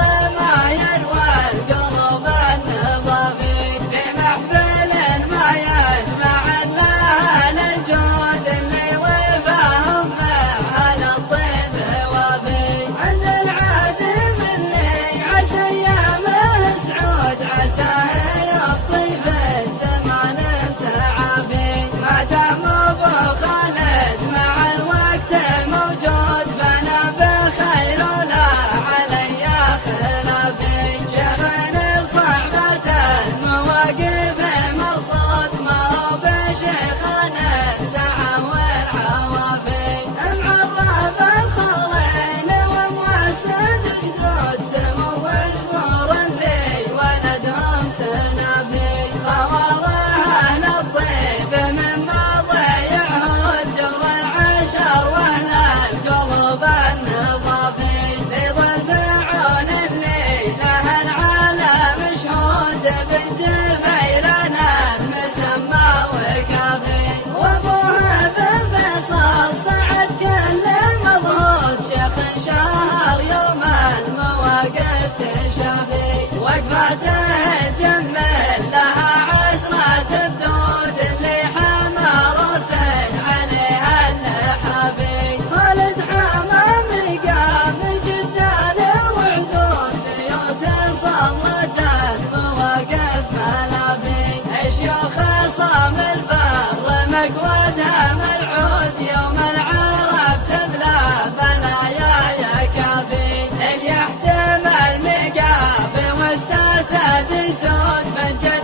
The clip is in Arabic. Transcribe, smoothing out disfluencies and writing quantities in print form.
ما يروى القلوب النظافي في محفل ما يجمع الأهل الجود اللي وفاهم على الطيب وفي عند العادم اللي عسى أيامه سعود عسى يبطي في الزمان تعافي ما دام أبو خالد مع الوقت موجود فأنا بخير ولا علي خلافي شيخنا صعبة المواقف مرصود ما هو بشيخنا السعة والعوافي معرف الخالين وموسد جدود سمو الجمهور اللي ولدهم سنافي خواره أهل الطيب مما ضيعه الجبر العشر وأهل القلوب النظافي بيض الفعون اللي له العالم مشهود بن جبيرنا المسمى وكافي وابوها بن فيصل سعد كل مضغوط شيخ شهر يوم المواقف تشافي وقفاته جمل لها عشرة بدود اللي حمى رسل عليها اللحافي خالد حمى مقام جدان وعدود بيوت صمت المواقف ملافي شيوخ صام البر مقودها ملعود يوم العرب تبلى بلايا يا كافي اللي يحتمل مقاف واستسد يسود فجد